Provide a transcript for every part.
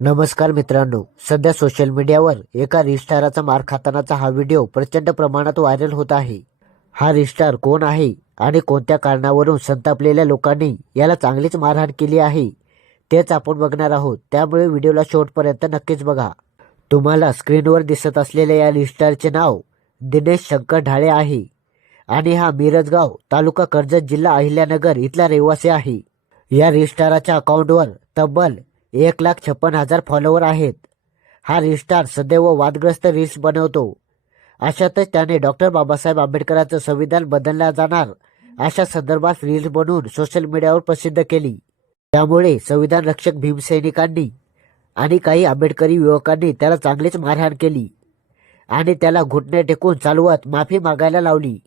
नमस्कार मित्रांनो, सध्या सोशल मीडियावर एका रिस्टाराचा मार खातानाचा हा व्हिडिओ प्रचंड प्रमाणात व्हायरल होत आहे। हा रिस्टार कोण आहे आणि कोणत्या कारणावरून संतापलेल्या लोकांनी याला चांगलीच मारहाण केली आहे तेच आपण बघणार आहोत, त्यामुळे व्हिडिओला शेवटपर्यंत नक्कीच बघा। तुम्हाला स्क्रीनवर दिसत असलेल्या या रिस्टारचे नाव दिनेश शंकर ढाळे आहे आणि हा मिरजगाव तालुका कर्जत जिल्हा अहिल्यानगर इथला रहिवासी आहे। या रिस्टाराच्या अकाउंटवर तब्बल 1,56,000 फॉलोवर आहेत। हा रिस्टार सदैव वादग्रस्त रील्स बनवतो। अशातच त्याने डॉक्टर बाबासाहेब आंबेडकरांचं संविधान बदललं जाणार अशा संदर्भात रील्स बनवून सोशल मीडियावर प्रसिद्ध केली। त्यामुळे संविधान रक्षक भीमसैनिकांनी आणि काही आंबेडकरी युवकांनी त्याला चांगलीच मारहाण केली आणि त्याला घुटणे टेकून चालवत माफी मागायला लावली।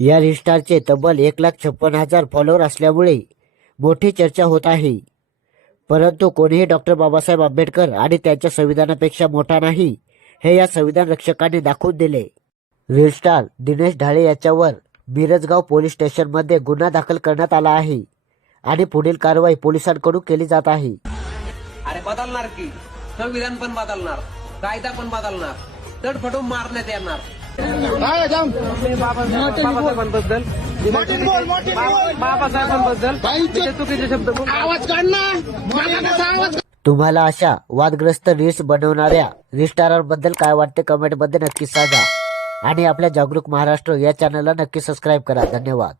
या रिस्टारचे तब्बल 1,56,000 फॉलोवर असल्यामुळे मोठी चर्चा होत आहे। परंतु कोणीही डॉक्टर बाबासाहेब आंबेडकर आणि त्यांच्या संविधानापेक्षा मोठा नाही हे या संविधान रक्षकांनी दाखवून दिले। रीलस्टार दिनेश ढाळे याच्यावर मिरजगाव पोलीस स्टेशनमध्ये गुन्हा दाखल करण्यात आला आहे आणि पुढील कारवाई पोलिसांकडून केली जात आहे। अरे बदलणार की संविधान पण बदलणार, कायदा पण बदलणार, तडफडून मारण्यात येणार। बाबासाहेबांबद्दल चुकीचे शब्द तुम्हाला अशा वादग्रस्त रील्स बनवणाऱ्या रिस्टारांबद्दल काय वाटते कमेंटमध्ये नक्की सांगा आणि आपल्या जागरूक महाराष्ट्र या चॅनलला नक्की सबस्क्राईब करा। धन्यवाद।